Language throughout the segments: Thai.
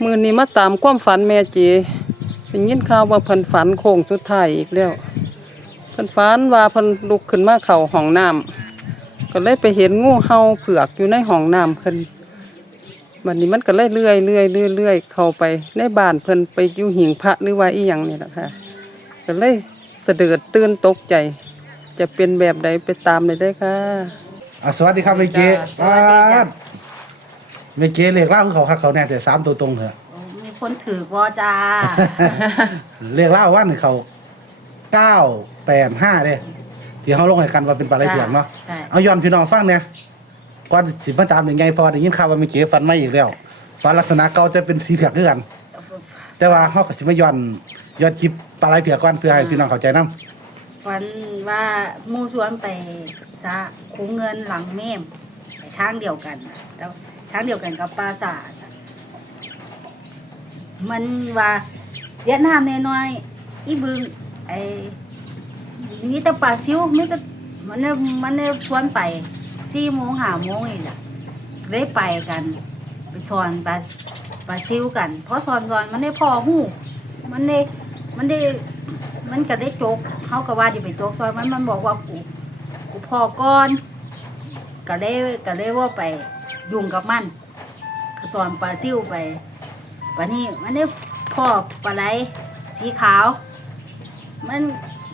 มือนี้มาตามความฝันแม่จีเป็นยินข่าวว่าเพิ่นฝันโค้งสุดท้ายอีกแล้วเพิ่นฝันว่าเพิ่นลุกขึ้นมาเข้าห้องน้ำก็เลยไปเห็นงูเห่าเผือกอยู่ในห้องน้ำเพิ่นบัดนี้มันก็เลยเลื่อยเลื่อยเลื่อยเลื่อยเข้าไปในบ้านเพิ่นไปอยู่หิงพระหรือว่าอีหยังนี่แหละค่ะก็เลยสะเดือดตื่นตกใจ จะเป็นแบบใดไปตามเลยได้อค่ะอะสวัสดีครับเมเจจ้าสวัสดีจ้ะ ปาด เมเจเรียกเล่าคือเขาคักเขาแน่แต่สามตัวตรงเถอะมีคนถือว่าจ้าเรียกเล่าว่าหนึ่งเขาเก้าแปดห้าเด้ที่เขาลงให้กันว่าเป็นปลาไหลเผือกเนาะใช่ เอาย้อนพี่น้องฟังเนี่ยก่อนสิมาตามยังไงพอได้ยินข่าวว่าเมเจฟันไม่อีกแล้วฟันลักษณะเก่าจะเป็นสีเผือกคือกัน แต่ว่าเขาก็สิมาย้อนย้อนคลิปปลาไหลเผือกก่อนเพื่อให้พี่น้องเข้าใจนํฝันว่าหมู่ชวนไปสะคูเงินหลังเมมไปทางเดียวกันแล้ว ทางเดียวกันกับปราสาทมันว่าเวียดนามน้อยๆอีบึงไอ้นี่แต่ปลาซิวไม่ก็มันเนี่ยมันเนี่ยชวนไปสี่โมงห้าโมงนี่แหละได้ไปกันไปสอนปลาปลาซิวกัน เพราะสอนสอนมันได้พอหูมันได้มันได้มันก็ได้จกเขาก็ว่าจะไปจกซอยมันมันบอกว่ากูกูพอก่อนก็เลยก็เลยว่าไป ยุ่งกับมันก็สอนปลาซิ่วไปปลานี้มันได้พ่อปลาไหลสีขาว มัน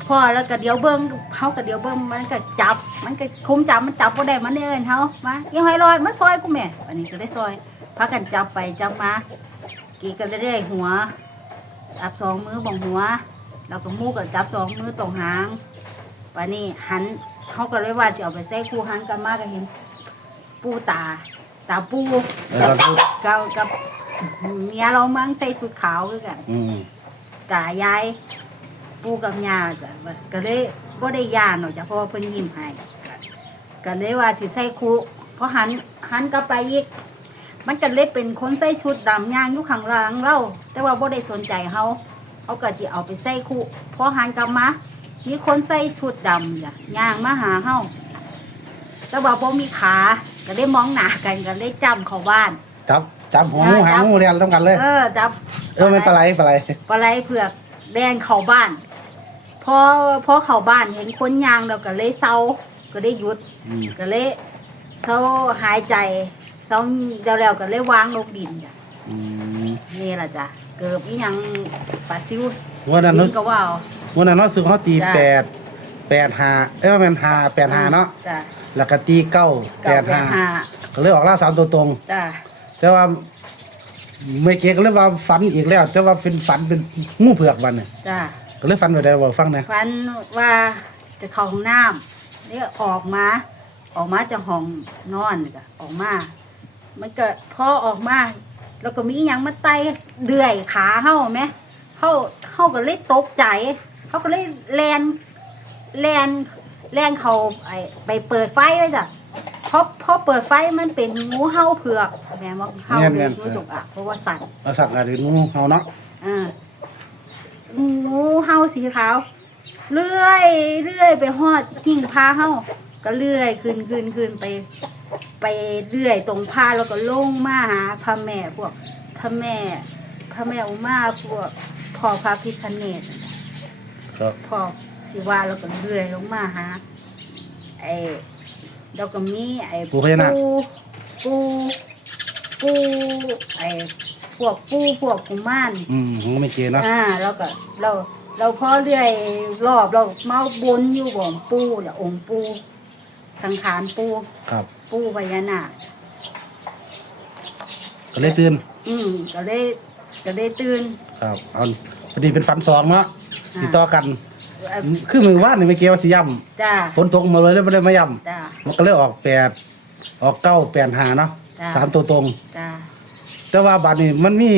พ่อแล้วก็เดียวเบิ้งเขาก็เดียวเบิ้งมันก็จับ มันก็คุ้มจับมันจับบ่ได้มันเอินเขามายังหอยลอยมันซอยกูแม่อันนี้ก็ได้ซอยพากันจับไปจับมากีก็ได้ได้หัวจับสองมือบ่งหัวแล้วก็มูก็จับสองมือตรงหางวันนี้หันเขาก็เลยว่าจะเอาไปใส่คู่หันกันมากก็เห็น ปูตา ตาปูเออครับกับกับเมียเรามั่งใส่ชุดขาวด้วยกันอืมตายาย ปูกับยาจ้ะก็เลยบ่ได้ยานหรอกจ้ะเพราะว่าเพิ่นยิ้มให้ก็เลยว่าสิใส่คู่พอหันหันกลับไปอีก มันก็เลยเป็นคนใส่ชุดดำย่างอยู่ข้างหลังเรา แต่ว่าบ่ได้สนใจเฮาเขาก็สิเอาไปใส่คู่พอหันกลับมา มีคนใส่ชุดดำจ้ะย่างมาหาเฮาแต่ว่าบ่มีขา ก็ได้มองหน้ากันก็ได้จำเข้าบ้าน จับจับหัวงูหางงูเรียนต้องกันเลย เออจับเออมันปลาไหลปลาไหลปลาไหลเผือกแดงเข้าบ้านพอพอเข้าบ้านเห็นคนยางเราก็เลยเศร้าก็ได้หยุดอืมก็เลยเศร้าหายใจเศร้าเดี๋ยวแล้วก็เลยวางลงดินจ้ะอืมนี่ล่ะจ้ะเกิดอีหยังปลาซิววันนั้นดิเนาะนก็ว่าววันนั้นเนาะซื้อเขาตีจ้ะ แปดแปดห้าเอ้ยว่ามันห้าแปดห้าเนาะจ้ะ แล้วก็ตีเก้าแปเก้าดแปห้าดห้าก็เลยออกล่าสามตัวตรง จ้ะแต่ว่าไม่เก๋ก็เลยว่าฝันอีกแล้ว แต่ว่าเป็นฝันเป็นงูเผือกวันเนี่ยจ้ะก็เลยฝันไปได้ว่าฟังนะฟันว่าจะเข้าห้องน้ำนี่ออกมา ออกมาจากห้องนอนนี่จ้ะออกมา มันก็พอออกมา แล้วก็มีอหยังมาไต่เดือยขาเฮาไหมเฮาเฮาก็เลยตกใจเฮาก็เลยแลนแลน แลนเขาไอไปเปิดไฟไว้จ้ะเพราะเพราะเปิดไฟมันเป็นงูเห่าเผือกแม่ว่าเห่าเลยงูจกอะเพราะว่าสั่นเอาสัตว์อะไรงูเห่าเนาะอ่างูเห่าสีขาวเลื่อยเลื่อยไปหอดหิ่งพาเห่าก็เลื่อยขึ้นขึ้นขึ้นไป ไปเลื่อยตรงผ้าแล้วก็ลงมาหาพระแม่พวกพระแม่พระแม่อุมาพวกพ่อพระพิคเนตครับพ่อ สิว่าแล้วก็เลื่อยลงมาหาไอ้แล้วก็มีไอ้ปู่พญานาคปูปูไอ้พวกปูพวกกุมาร อืมของไม่เก๋เนาะอ่าแล้วก็เราเราพอเรื่อยรอบเราเมาบนอยู่บ่มปูละองค์ปูสังขารปูครับ ปูพญานาคก็เลยตื่นอืมก็เลยก็เลยตื่นครับเอาพอดีเป็นฝันสองเนาะอ่าติดต่อกันเอ่อ คือมือว่านนี่ไม่เก๋ว่าสิย่จ้าำฝนตกมาเลยแล้วไม่ได้มาย่จ้าำมันก็เลยออกแปดออกเก้าแปดหาเนาะจ้ะ สามตัวตรง จ้าแต่ว่าบัดนี้มันมี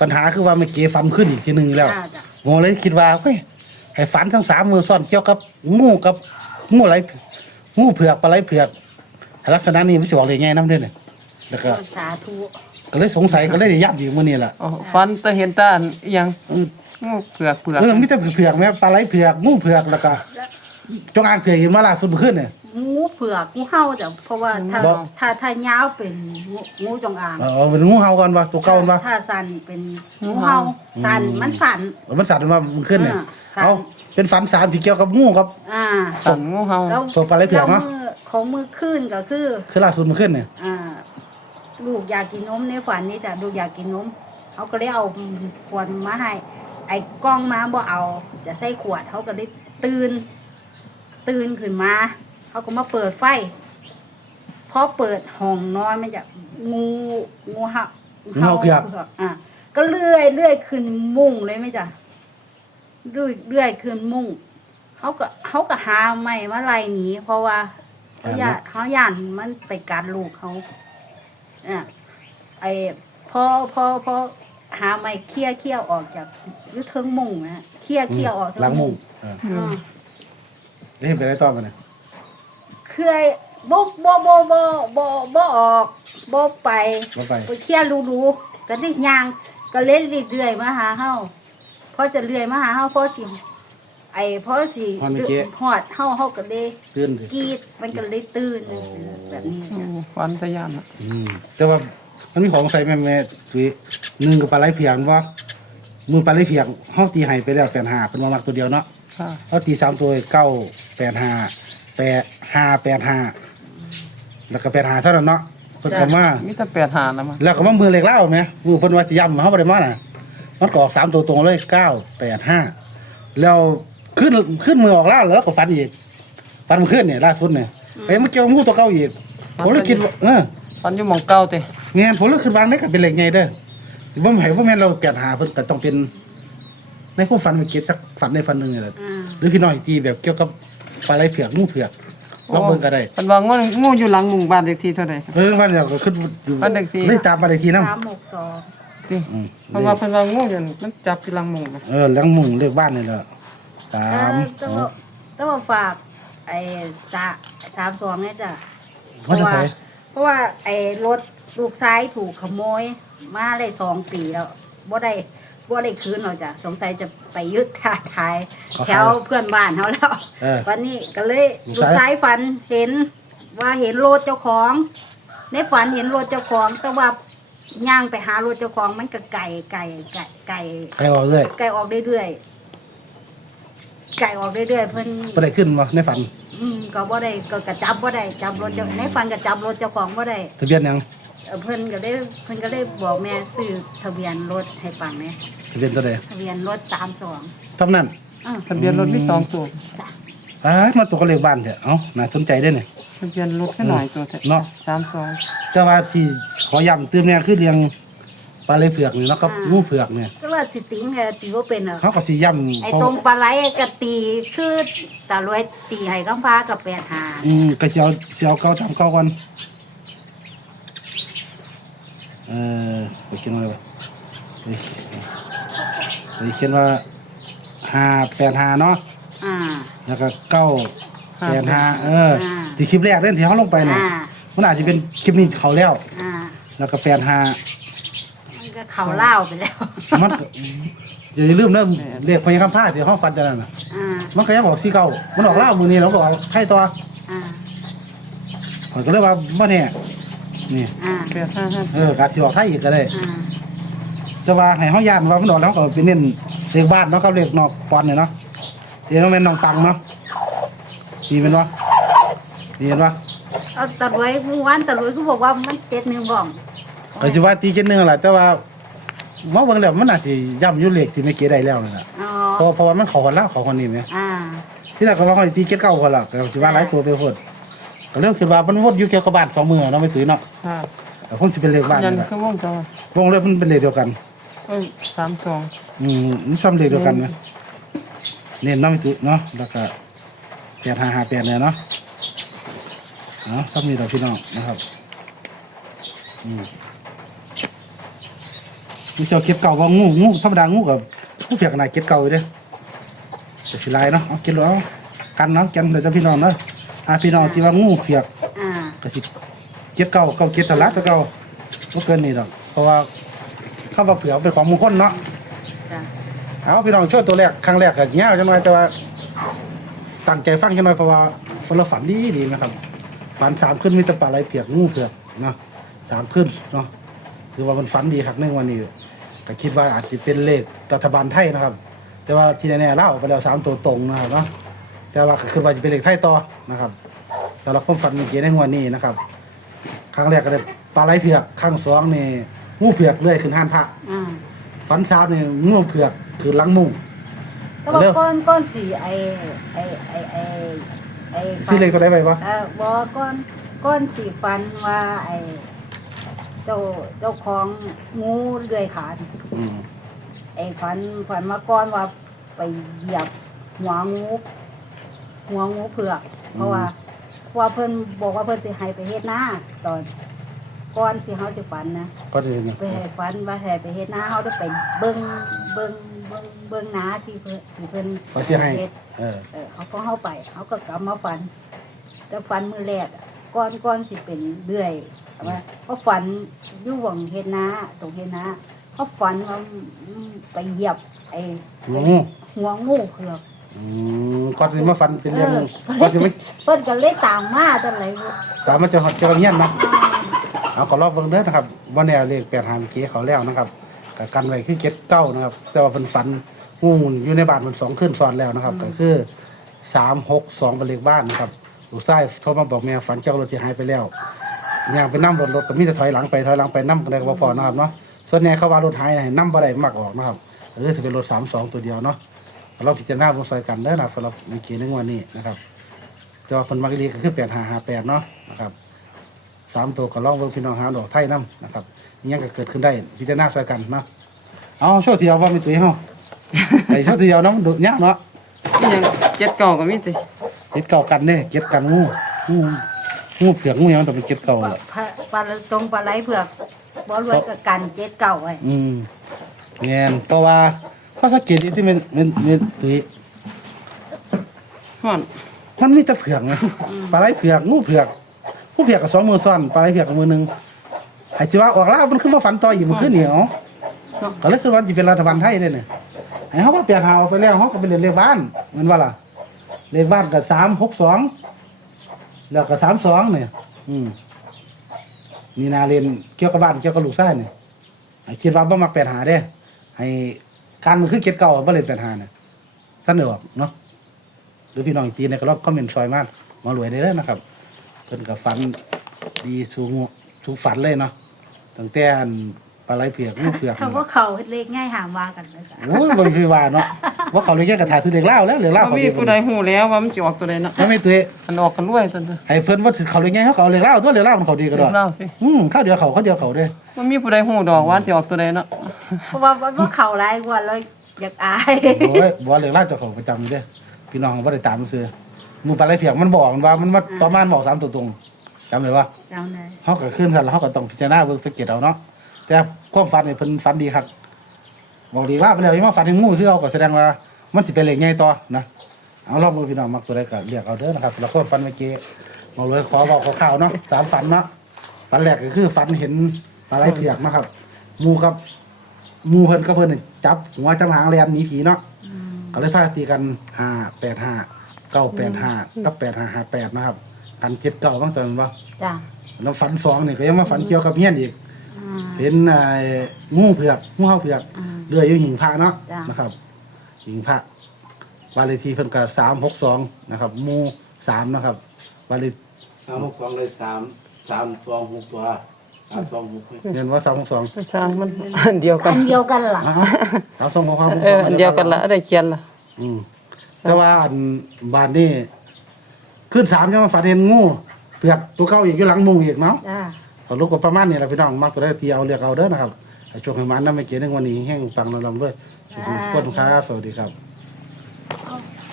ปัญหาคือว่าไม่เก๋ฝันขึ้นอีกทีหนึ่งแล้วจ้าจ้าโมเลยคิดว่าเฮ้ยให้ฝันทั้งสามมือซ่อนเกี่ยวกับงูกับงูอะไรงูเผือกปลาไหลเผือกลักษณะนี้มันสิออกเลยไงน้ำเด้อเนี่ยแล้วก็สาธุ ก็เลยสงสัยก็เลยได้ยับอยู่มื้อนี้ล่ะอ๋อฝันแต่เห็นแตาอีหยังเออ งูเผือกเผือกเออมีแต่เผือกแม่ปลาไหลเผือกงูเผือกแล้วก็จงอางเผือกเห็นมาล่าสุดเมื่อคืนเนี่ยงงูเผือกงูเห่าจ้ะเพราะว่าถ้าบ่ถ้าถ้ายาวเป็นงูงูจงอางเออเป็นงูเห่าก่อนปะตัวเก่าปะถ้าสันเป็นงูเห่าสันมันสันมันสั่นมามันขึ้นเนี่ยอ่าสั่นเอาเป็นฝันสามที่เกี่ยวกับงูครับ อ่าสันงูเห่าแล้วตัวปลาไหลเผือกเนอะ แล้วมือของมือขึ้นก็คือ คือล่าสุดมันขึ้นเนี่ยอ่า ลูกอยากกินนมในฝันนี่จ้ะลูกอยากกินนมเขาก็เลยเอาขวดมาให้ ไอ้กล้องมาบ่เอา จะใส่ขวดเขาก็เลยตื่น ตื่นขึ้นมาเขาก็มาเปิดไฟพอเปิดห้องนอนมันจะงูงูเห่างูเห่าเผือกอะก็เลื่อยเลื่อยขึ้นมุ้งเลยไหมจ้ะเลื่อยเลื่อยขึ้นมุ้งเขาก็เขาก็หาไม่มาไล่หนีเพราะว่าเขาย่านเขาย่านมันไปกัดลูกเขาอะไอ้พอพอพอ หาไม่เคี่ยเคี่ยออกจากอยุทงมุ้งนะเคี่ยเคี่ยออกจากหลังมุงเอออ่าได้เห็นไปได้ต่อมาเนี่ยเคยบ่บ่บ่บ่บ่บ่ออกบ่ไปมาไปไปเคี่ยรูรูก็ได้ย่างก็เล่นเรื่อยๆมาหาเฮาพอจะเรื่อยมาหาเฮาพอสิไอ้พอสิฮอดเฮาเฮาก็เลยตื่นดิกรีดมันก็เลยตื่นแบบนี้อืจ้ะมฝันแตะยานอะอืมแต่ว่า มันมีของใส่แม่แม่สุยหนึ่งกับปลาไหลเพียงว่ามือปลาไหลเพียงห้องตีไห้ไปแล้วแปดห้าเป็นมามักตัวเดียวเนาะค่ะเขาตีสามตัวเก้าแปดห้าแปดห้าแปดห้าแล้วก็แปดห้าเท่านั้นเนาะเพิ่นก็มามีแต่แปดหานะมั้งแล้วก็มามือเล็กเล่าไหมมือเพิ่นว่าสิย้ำเขาบ่ได้มาน่ะมันก็ออกสามตัวตรงเลยเก้าแปดห้าแล้วขึ้นขึ้นมือออกแล้วแล้วก็ฟันอีกฟันมันขึ้นเนี่ยล่าสุดเนี่ยไอ้มันเกี่ยวกับงูตัวเก่าอีกผมเลยคิดว่าเออฝันอยู่หมองเก่าเตะเงี้ยผมเลยคิดว่าได้ก็เป็นเหล็กไงเด้อว่าไม่ว่าแม่นเราแปดหาเพิ่นก็ต้องเป็น ในผู้ฝันเมื่อกี้สักฝันในฝันหนึ่งนี่แหละอ่าหรือพี่น้อยตีแบบเกี่ยวกับปลาไหลเผือกงูเผือกลองเบิ่งก็ได้เป็นว่างูงูอยู่หลังหมู่บ้านเลขที่เท่าไหร่ครับเออวันเดียวก็ขึ้นอยู่บ้านเลขที่เลยตามบ้านเลขที่นำสามหกสองติเพราะว่าเพิ่นว่างูอยู่มันจับที่หลังหมู่นะเออหลังมุงเลขบ้านนี่แหละสาเอมอต้องบอกต้องบอกฝากไอ้สาสามสองเนี่ยจ้ะเพเขาราะจะว่าใส่เพราะว่าไอ้รถ ลูกซ้ายถูกขโมย มาได้สองปีแล้วบ่ได้บ่ได้คืนหรอกจ้ะสงสัยจะไปยึดท่าทายแถวเพื่อนบ้านเขาแล้วเออวันนี้ก็เลยลูกซ้ายฝันเห็นว่าเห็นรถเจ้าของในฝันเห็นรถเจ้าของ แต่ว่าย่างไปหารถเจ้าของมันก็ไก่ไก่ไก่ไก่ใครออกเลยไก่ออกเรื่อยๆ ไก่ออกเรื่อยๆเพิ่นบ่ได้ขึ้นมาในฝัน อืมก็บ่ได้ก็กระจับบ่ได้จับรถเจ้าในฝันก็จับรถเจ้าของบ่ได้ทะเบียนหยังเอ่อเพิ่นก็ได้เพิ่นก็ได้บอกแม่ซื้อทะเบียนรถให้ปังแหน่ทะเบียนตัวใดทะเบียนรถ32เท่านั้นอ่าทะเบียนรถมีสองตัวจ้ะอ่ามาตัวก็เลขบ้านเถอะเอ้าน่าสนใจเด้อเนี่ย ทะเบียนรถแค่หน่อยตัวเถอะเนาะ สามสองแต่ว่าที่ขอย้ำเติมเนี่ยคือเลี้ยง ปลาไหลเผือกนี่เนาะกับงูเผือกเนี่ยก็ว่าสิติงแค่ตีบ่เป็นอะเขาก็สิย้ำไอ้เขาตรงปลาไหลก็ตีคือตารวยตีให้กำฟ้ากับ85อืมก็สิเอาสิเอาเก่าทำเก่าก่อนเออไปเขียนว่าอะไรวะเฮ้ยไปเขียนว่าห้าแปดห้าเนาะอ่า แล้วก็เก้าแปดห้าเอออ่า ที่คลิปแรกเล่นที่เขาลงไปเนี่ยอ่ามันอาจจะเป็นคลิปนี้เขาแล้ว อ่าแล้วก็แปดห้ามันก็ เข้าเล่าวไปแล้ว มันก็อย่าลืมเริ่มเรียกพยาคำพาที่ห้องฟันจะนั่นน่ะอ่า มันก็ยังบอกซีเก้ามันออกเล่ามือนี้เราก็เอาไข่ตัวอ่าผมก็เลยว่าเมื่อนี่นี่อ่า แปดห้าห้าเออการสิออกไทยอีกก็ได้อ่าแต่ว่าให้เขายานว่ามันออกแล้วก็เป็นเน้นเลขบ้านเนาะกับเลขนอกปอนเนี่ยเนาะเดี๋ยวน้องแม่นน้องตังเนาะดีเป็นวะดีเห็นวะเอาตารวยเมื่อวานตารวยเขาบอกว่ามันเจ็ดหนึ่งบ้องก็จะว่าตีเจ็ดหนึ่งแหละแต่ว่า ว่าเบิ่งแล้วมันอาจจะย่ำอยุ่เลขที่ไม่เกได้แล้วนั่นแหละอ๋อเพราะเพราะว่ามันเขอคนละเขอคนนี้ไหมอ่า ที่แรกก็ว่าเขาสิตีเจ็ดเก้าคนละก็จะว่าหลายตัวไปโพดก็เรื่องคือว่ามันวนอยู่เกี่ยวกับบ้านสองมือเนาะไม่ตื่นเนาะค่ะแต่คงสิเป็นเลขบ้านยันนี่แหละเครื่องวงจรวงเล็บมันเป็นเลขเดียวกัน เอ้ยสามสองอืมมันซ้ำเลขเดียวกันไหมเน้นเนาะไม่ตื่นเนาะแล้วก็แปดห้าห้าแปดเนี่ยเนาะเนาะซ้ำนี่เราพี่น้องนะครับอืม มีเจ้าเก็บเก่าว่างูงูธรรมดางูกับงูเฟียกขนาดเก็บเก่าอยู่เด้จะสิลายเนาะเอาเก็บแล้วกันเนาะกันเลยจ้ะพี่น้องเนาะอาพี่น้องที่ว่างูเฟียกอ่าก็สิเก็บเก่าเก่าเก็บตลาดตัวเก่าบ่เกินนี่หรอกเพราะว่าข้าวว่าเผือกเป็นของมงคลเนาะจ้ะเอาพี่น้องช่วยตัวแรกครั้งแรกก็ยาวจังหน่อยแต่ว่าตั้งใจฟังจังหน่อยเพราะว่าเราฝันดีดีนะครับฝันสามขึ้นมีแตะปลาไหลเผือกงูเผือกเนาะสามขึ้นเนาะคือว่ามันฝันดีครับในวันนี้ ก็คิดว่าอาจจะเป็นเลขรัฐบาลไทยนะครับ แต่ว่าที่แน่ๆเล่าไปแล้วสามตัวตรงนะครับเนาะแต่ว่าก็คือว่าจะเป็นเลขไทยต่อนะครับแต่เราความฝันเมื่อกี้ในวันนี้นะครับ ครั้งแรกก็ได้ปลาไหลเผือกครั้งสองนี่งูเผือกเลื่อยขึ้นห้านพระอ่าฝันสามนี่งูเผือกคือหลังมุงแต่ว่าเร็วก้อนก้อนสีไอไอไอไอไอซื้อเลขตัวได้ไปปะเออบอกก้อนก้อนสีฟันว่าไอ เจ้าเจ้าของงูเลื่อยขาดอืมไอ้ฝันฝันมาก่อนว่าไปเหยียบหัวงูหัวงูเผือกเพราะว่าเพราะว่าเพิ่นบอกว่าเพิ่นสิให้ไปเฮ็ดนาตอนก่อนที่เฮาสิฝันนะก็จะเป็นอย่างไปให้ฝันว่าให้ไปเฮ็ดนาเฮาได้ไปเบิ่งเบิ่งเบิ่งเบิ่งนาที่เพิ่นที่เพิ่นเขาเสียให้เฮ็ดเออเออเขาก็เฮาไปเขาก็กลับมาฝันแต่ฝันมื้อแรกอะก่อนก่อนสิเป็นเรื่อย ว่าเขาฝันอยู่หวังเฮ็ดนาตรงเฮ็ดนาเขาฝันว่าอืมไปเหยียบไอ้งูหัวงูเผือกอืมก่อนจะมาฟันเป็นเรื่องเออก่อนจะไม่เพิ่นก็เลยตามมาจังไหนบ่ตามมาจะหอดเจอเงี้ยนนะเอาขอรอบเบิ่งเด้อนะครับว่าแนวเลขแปดหางเกี้เขาแล้วนะครับกับกันไว้คือเก็ดเก้านะครับ แต่ว่าเป็นฝันงูอยู่ในบ้านมันสองขึ้นซ้อนแล้วนะครับก็คือสามหกสองเป็นเลขบ้านนะครับลูกชายโทรมาบอกแม่ฝันเจ้ารถที่หายไปแล้ว อย่างไปนั่รถรถก็มีแต่ถอยหลังไปถอยหลังไปนั่กันได้ก็บ่พอนะครับเนาะส่วนใหญ่เขาว่ารถหายให้นั่บ่ได้มักออกนะครับเออถือเป็นรถสามสองตัวเดียวเนาะเราพิจารณาบนซอยกันเด้อนะสำหรับเมื่อกี้ในงวันนี้นะครับแต่ว่าคนมักดีก็คือแปดห้าห้าแปดเนาะนะครับสามตัวก็ลองเบิ่งพี่น้องหาดอกไทยน้ำนะครับอิหยังก็เกิดขึ้นได้พิจารณาช่วยกันเนาะเอาโชว์เทียวว่ามีตุ้ยเฮาไอ้โชว์เทียวน้ำดุเนี้ยเนาะอิหยังเจ็ดเก่าก็มีติเก็ดเก่ากันเนี่ยเก็ดกันงูงู งูเผือกงูหยังต้องเป็นเก็ดเก่าปลาแหละปลาปลาตรงปลาไหลเผือกบ่รวยกับกันเจ็ดเก่าไว้อืมเงี้ยเพราะว่าเขาสังเกตดีที่มันมันมันตุ้ยฮ้อนมันมีแต่เผือกไงปลาไหลเผือกงูเผือกงูเผือกกับสองมือซ้อนปลาไหลเผือกกับมือหนึ่งไอ้ที่ว่าออกแล้วมันขึ้นมาฝันต่ออยู่มันขึ้นเหนียวเนาะก็เลยคือว่าจะเป็นรัฐบาลไทยเนี่ยไอ้เขาก็เปลี่ยนหาออกไปแล้วเขาก็ไปเรียนเลขบ้านเหมือนว่าล่ะเลขบ้านกับสามหกสอง แล้วก็สามสองเนี่ยอืมนี่นาเรียนเกี่ยวกับบ้านเกี่ยวกับลูกชายเนี่ยไอ้คิดว่าบ่มักเปลี่ยนหาเด้ให้การมันคือเก็ดเก่าบ่เลยเปลี่ยนหาเนี่ยท่านเด้ออกเนาะหรือพี่น้องอีกทีเนี่ยก็รอบคอมเมนต์ซอยมากมารวยได้เลยนะครับเพิ่นกับฝันดีสูงสูงฝันเลยเนาะตั้งแต่อัน ปลาไหลเผือกงูเผือกถ้านี่ว่าเขาเฮ็ดเลขง่ายหามากันเลยจ้ะโอ้ยบริพิวาเนาะว่าเขาเลยแยกกระถาซื้อเด็กเล่าแล้วเหลือเล่าบ่เขามีเรียกผู้ใดฮู้แล้วว่ามันสิออกตัวใดเนาะไม่ไม่ตัวอันออกกันรวยตัวเด้อให้เพิ่นว่าเขาเลยแยกเขาเขาเลยเล่าตัวเลยเล่ามันเขาดีก็ดอกเล่าสิอืมข้าวเดียวเขาข้าวเดียวเขาเด้อบ่มีผู้ใดฮู้ดอกว่าสิออกตัวใดเนาะเพราะว่าว่าเขาหลายกว่าแล้วอยากอายโอ้ยบอกว่าเลยเล่าเจ้าเขาประจำอยู่เด้อพี่น้องบ่ได้ตามมันซื้อมือปลาไหลเพียงมันบอกมันว่ามันมาต่อมานบอกสามตัวตรงจำเลยว่าเจ้าเลยเฮาก็ขึ้นกันแล้วเฮาก็ต้องพิจารณาเบิ่งสังเกตเอาเนาะ แต่ความฝันนี่เพิ่นฝันดีครับบอกดีว่าไปแล้วยังมาฝันถึงงูคือเอาก็แสดงว่ามันสิเป็นเลขใหญ่ต่อนะเอาลองดูพี่น้องมักตัวใดก็เรียกเอาเด้อนะครับสำหรับคนฝันเมื่อกี้มาเลยขอบอกข่าวๆเนาะสามฝันเนาะฝันแรกก็คือฝันเห็นปลาไหลเผือกนะครับหมูกับหมูเพิ่นก็เพิ่นนี่จับหัวจับหางแลนหนีผีเนาะก็เลยพาตีกันห้าแปดห้าเก้าแปดห้ากับแปดห้าห้าแปดนะครับกันเจ็ดเก้าบ้างตอนนั้นว่าจ้ะแล้วฝันสองนี่ก็ยังมาฝันเกี่ยวกับเฮียนอีกอืม เห็นไอ้งูเผือกงูเห่าเผือกอืมเรืออยู่หิงพระเนาะจ้ะ นะครับ หิงพระวาเลทีเพิ่นก็สามหกสองนะครับหมูสามนะครับวาเลสามหกสองเลยสามสามสองหกตัวสามสองหกเลยเรียนว่าสามหกสองทางมัน อันเดียวกัอัน นเดียวกันล่ะสามสองหกครับเอออันเดียวกันละได้เขียนละอืมแต่ว่าอันบ้านนี่ขึ้นสามยังมาฝันเห็นงูเผือกตัวเก้าอีกอยู่หลังมุงอีกเนาะ จ้ะ สรุปก็ประมาณนี้แหละพี่น้องมักตัวได้ตีเอาเรียกเอาเด้อนะครับให้ช่วงให้มันน้ำไม่เกี่ยงวันนี้แห้งฟังเราลำด้วยสุขุมสุขคนครับสวัสดีครับ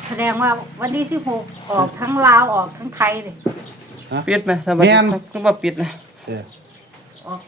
แสดงว่าวันที่สิบหกออกทั้งลาวออกทั้งไทยเลยปิดไหมสบายแม่น ก็บ่ปิดนะเด้อออก